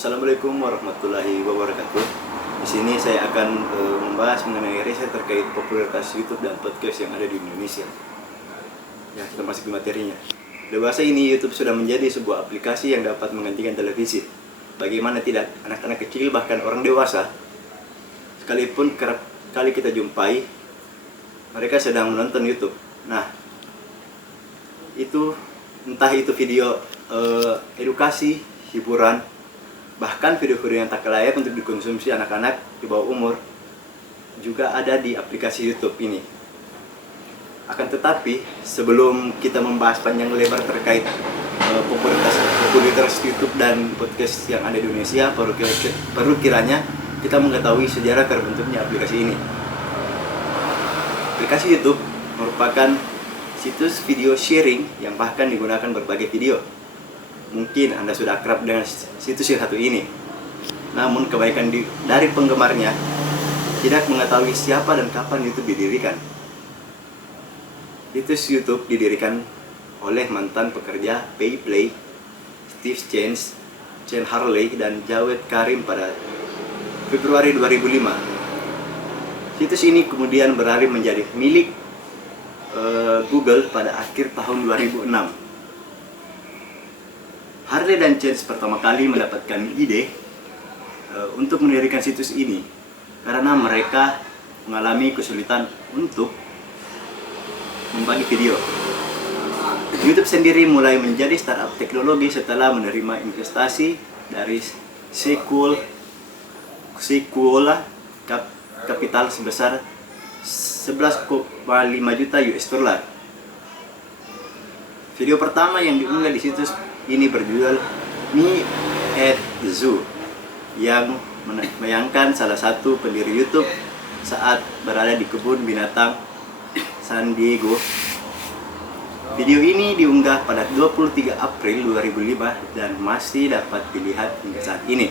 Assalamualaikum warahmatullahi wabarakatuh. Di sini saya akan membahas mengenai riset terkait popularitas YouTube dan podcast yang ada di Indonesia. Ya, kita masuk ke materinya. Dewasa ini YouTube sudah menjadi sebuah aplikasi yang dapat menggantikan televisi. Bagaimana tidak, anak-anak kecil bahkan orang dewasa sekalipun kerap kali kita jumpai mereka sedang menonton YouTube. Nah, itu entah itu video edukasi, hiburan, bahkan video-video yang tak layak untuk dikonsumsi anak-anak di bawah umur juga ada di aplikasi YouTube ini. Akan tetapi, sebelum kita membahas panjang lebar terkait popularitas YouTube dan podcast yang ada di Indonesia, perlu kiranya kita mengetahui sejarah terbentuknya aplikasi ini. Aplikasi YouTube merupakan situs video sharing yang bahkan digunakan berbagai video. Mungkin Anda sudah akrab dengan situs yang satu ini. Namun kebaikan dari penggemarnya tidak mengetahui siapa dan kapan YouTube didirikan. Situs YouTube didirikan oleh mantan pekerja Payplay, Steve Chance, Chen Harley, dan Jawed Karim pada Februari 2005. Situs ini kemudian beralih menjadi milik Google pada akhir tahun 2006. Harley dan Chance pertama kali mendapatkan ide untuk mendirikan situs ini karena mereka mengalami kesulitan untuk membagi video. YouTube sendiri mulai menjadi startup teknologi setelah menerima investasi dari Sequoia Capital sebesar 11,5 juta US dollar. Video pertama yang diunggah di situs ini berjudul Me at the Zoo yang menayangkan salah satu pendiri YouTube saat berada di kebun binatang San Diego. Video ini diunggah pada 23 April 2005 dan masih dapat dilihat hingga saat ini.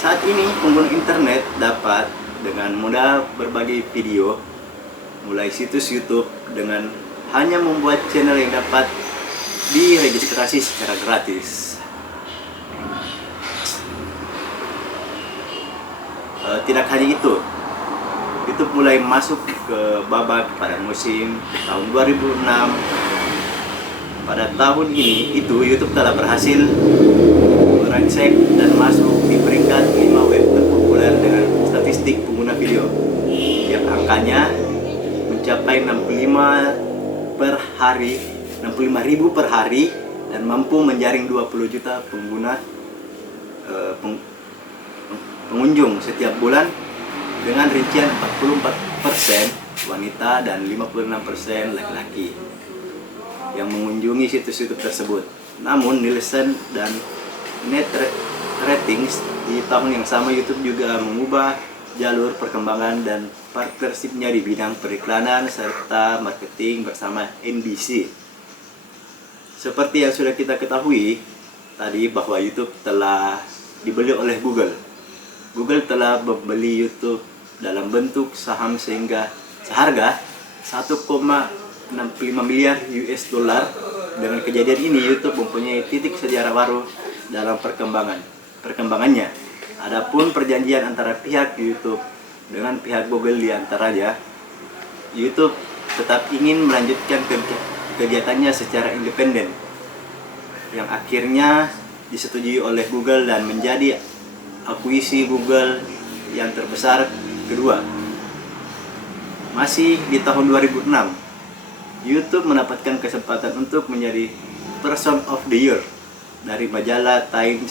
Saat ini pengguna internet dapat dengan mudah berbagi video, mulai situs YouTube dengan hanya membuat channel yang dapat diregistrasi secara gratis. Tidak hanya itu, YouTube mulai masuk ke babak pada musim tahun 2006. Pada tahun ini YouTube telah berhasil merangsek dan masuk di peringkat 5 web terpopuler dengan statistik pengguna video yang angkanya mencapai 65.000 per hari dan mampu menjaring 20 juta pengunjung setiap bulan dengan rincian 44% wanita dan 56% laki-laki yang mengunjungi situs YouTube tersebut. Namun Nielsen dan Net Ratings di tahun yang sama YouTube juga mengubah jalur perkembangan dan partnershipnya di bidang periklanan serta marketing bersama NBC. Seperti yang sudah kita ketahui tadi bahwa YouTube telah dibeli oleh Google. Google telah membeli YouTube dalam bentuk saham sehingga seharga 1,65 miliar US dollar. Dengan kejadian ini YouTube mempunyai titik sejarah baru dalam perkembangannya. Adapun perjanjian antara pihak YouTube dengan pihak Google di antaranya, YouTube tetap ingin melanjutkan kegiatannya secara independen yang akhirnya disetujui oleh Google dan menjadi akuisisi Google yang terbesar kedua. Masih di tahun 2006, YouTube mendapatkan kesempatan untuk menjadi Person of the Year dari majalah Time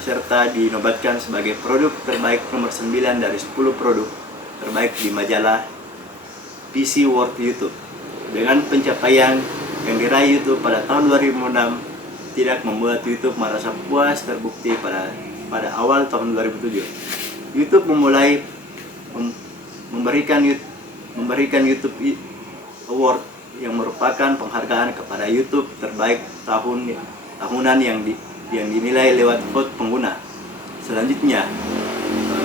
serta dinobatkan sebagai produk terbaik nomor 9 dari 10 produk terbaik di majalah PC World YouTube. Dengan pencapaian yang diraih YouTube pada tahun 2006 tidak membuat YouTube merasa puas. Terbukti pada awal tahun 2007 YouTube memulai memberikan YouTube Award yang merupakan penghargaan kepada YouTube terbaik tahunan yang dinilai lewat vote pengguna. Selanjutnya,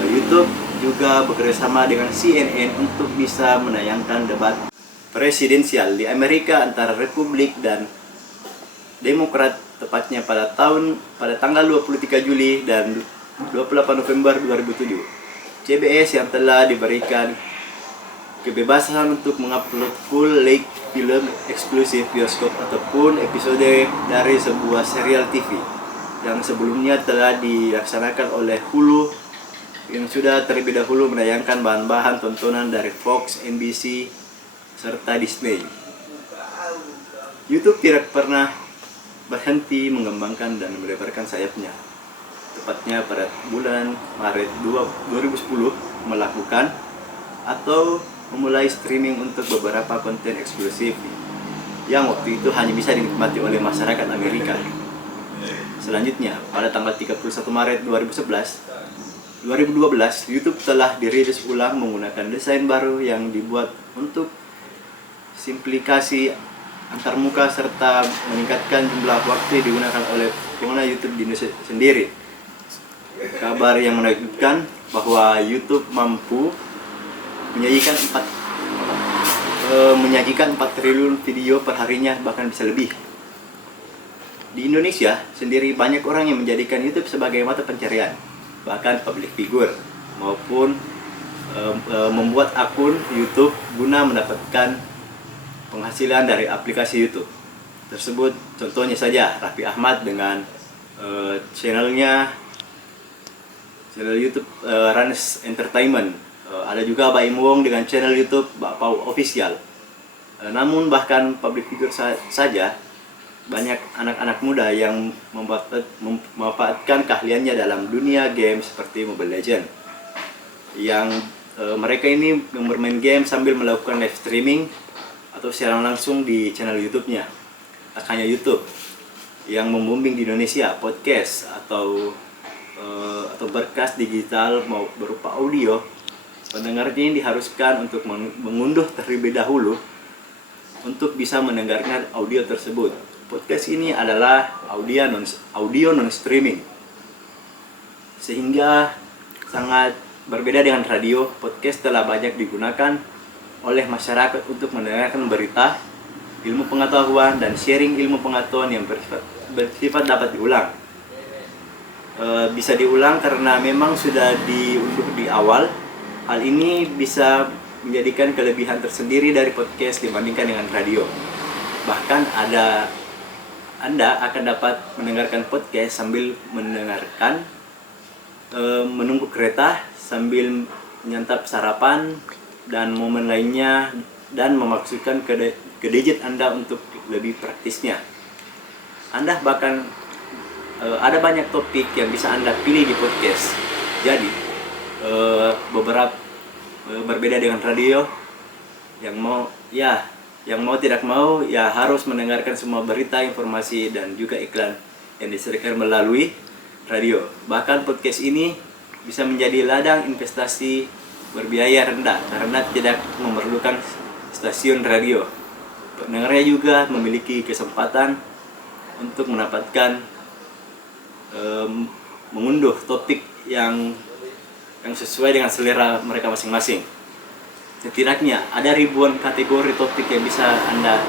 YouTube juga bekerjasama dengan CNN untuk bisa menayangkan debat presidensial di Amerika antara Republik dan Demokrat tepatnya pada tanggal 23 Juli dan 28 November 2007. CBS yang telah diberikan kebebasan untuk mengupload full length film eksklusif bioskop ataupun episode dari sebuah serial TV yang sebelumnya telah dilaksanakan oleh Hulu yang sudah terlebih dahulu menayangkan bahan-bahan tontonan dari Fox, NBC, serta Disney. YouTube tidak pernah berhenti mengembangkan dan melebarkan sayapnya. Tepatnya pada bulan Maret 2010 melakukan atau memulai streaming untuk beberapa konten eksklusif yang waktu itu hanya bisa dinikmati oleh masyarakat Amerika. Selanjutnya, pada tanggal 31 Maret 2012, YouTube telah dirilis ulang menggunakan desain baru yang dibuat untuk simplifikasi antarmuka serta meningkatkan jumlah waktu yang digunakan oleh pengguna YouTube di Indonesia sendiri. Kabar yang menakjubkan bahwa YouTube mampu menyajikan 4 triliun video perharinya, bahkan bisa lebih. Di Indonesia sendiri banyak orang yang menjadikan YouTube sebagai mata pencarian, bahkan public figure maupun membuat akun YouTube guna mendapatkan penghasilan dari aplikasi YouTube tersebut. Contohnya saja Raffi Ahmad dengan channel YouTube Rans Entertainment. Ada juga Baim Wong dengan channel YouTube Mbak Pau Official. Namun bahkan public figure saja banyak anak-anak muda yang memanfaatkan keahliannya dalam dunia game seperti Mobile Legends. Yang mereka ini bermain game sambil melakukan live streaming atau siaran langsung di channel YouTube-nya. Tak hanya YouTube yang membooming di Indonesia, podcast atau berkas digital mau berupa audio, pendengarnya ini diharuskan untuk mengunduh terlebih dahulu untuk bisa mendengarkan audio tersebut. Podcast ini adalah audio non streaming, sehingga sangat berbeda dengan radio. Podcast telah banyak digunakan oleh masyarakat untuk mendengarkan berita, ilmu pengetahuan, dan sharing ilmu pengetahuan yang bersifat dapat diulang. Bisa diulang karena memang sudah diunduh di awal. Hal ini bisa menjadikan kelebihan tersendiri dari podcast dibandingkan dengan radio. Bahkan Anda akan dapat mendengarkan podcast sambil menunggu kereta, sambil menyantap sarapan dan momen lainnya, dan memaksudkan ke gadget Anda untuk lebih praktisnya. Anda bahkan ada banyak topik yang bisa Anda pilih di podcast. Jadi beberapa berbeda dengan radio yang mau tidak mau ya harus mendengarkan semua berita, informasi, dan juga iklan yang diserahkan melalui radio. Bahkan podcast ini bisa menjadi ladang investasi berbiaya rendah karena tidak memerlukan stasiun radio. Pendengarnya juga memiliki kesempatan untuk mendapatkan mengunduh topik yang sesuai dengan selera mereka masing-masing. Setidaknya ada ribuan kategori topik yang bisa Anda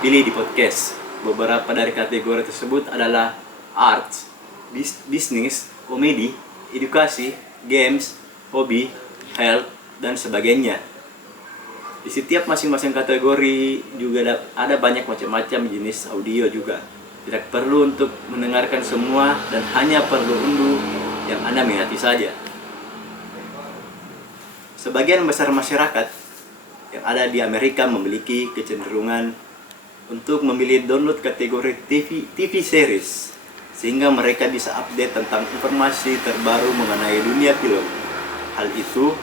pilih di podcast. Beberapa dari kategori tersebut adalah arts, bisnis, komedi, edukasi, games, hobi, health, dan sebagainya. Di setiap masing-masing kategori juga ada banyak macam-macam jenis audio juga. Tidak perlu untuk mendengarkan semua dan hanya perlu unduh yang Anda minati saja. Sebagian besar masyarakat yang ada di Amerika memiliki kecenderungan untuk memilih download kategori TV series, sehingga mereka bisa update tentang informasi terbaru mengenai dunia film. Hal itu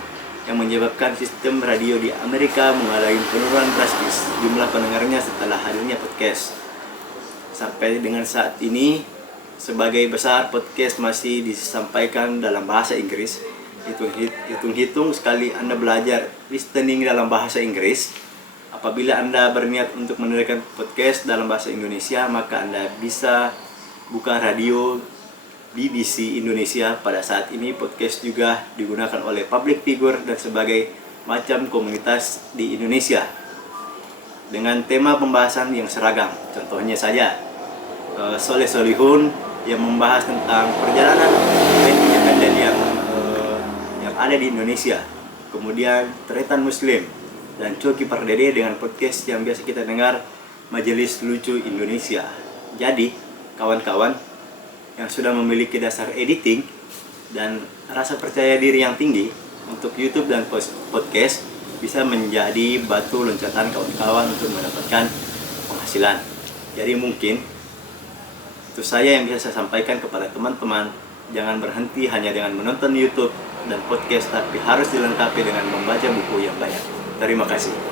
yang menyebabkan sistem radio di Amerika mengalami penurunan drastis jumlah pendengarnya setelah hadirnya podcast. Sampai dengan saat ini, sebagai besar podcast masih disampaikan dalam bahasa Inggris. Hitung-hitung sekali Anda belajar listening dalam bahasa Inggris. Apabila Anda berniat untuk mendengarkan podcast dalam bahasa Indonesia, maka Anda bisa buka radio BBC Indonesia. Pada saat ini podcast juga digunakan oleh public figure dan sebagai macam komunitas di Indonesia dengan tema pembahasan yang seragam. Contohnya saja Soleh Solihun yang membahas tentang perjalanan band independen yang ada di Indonesia. Kemudian Tretan Muslim dan Coki Pardede dengan podcast yang biasa kita dengar, Majelis Lucu Indonesia. Jadi kawan-kawan yang sudah memiliki dasar editing dan rasa percaya diri yang tinggi untuk YouTube dan podcast bisa menjadi batu loncatan kawan-kawan untuk mendapatkan penghasilan. Jadi mungkin itu saya yang bisa saya sampaikan kepada teman-teman. Jangan berhenti hanya dengan menonton YouTube dan podcast, tapi harus dilengkapi dengan membaca buku yang banyak. Terima kasih.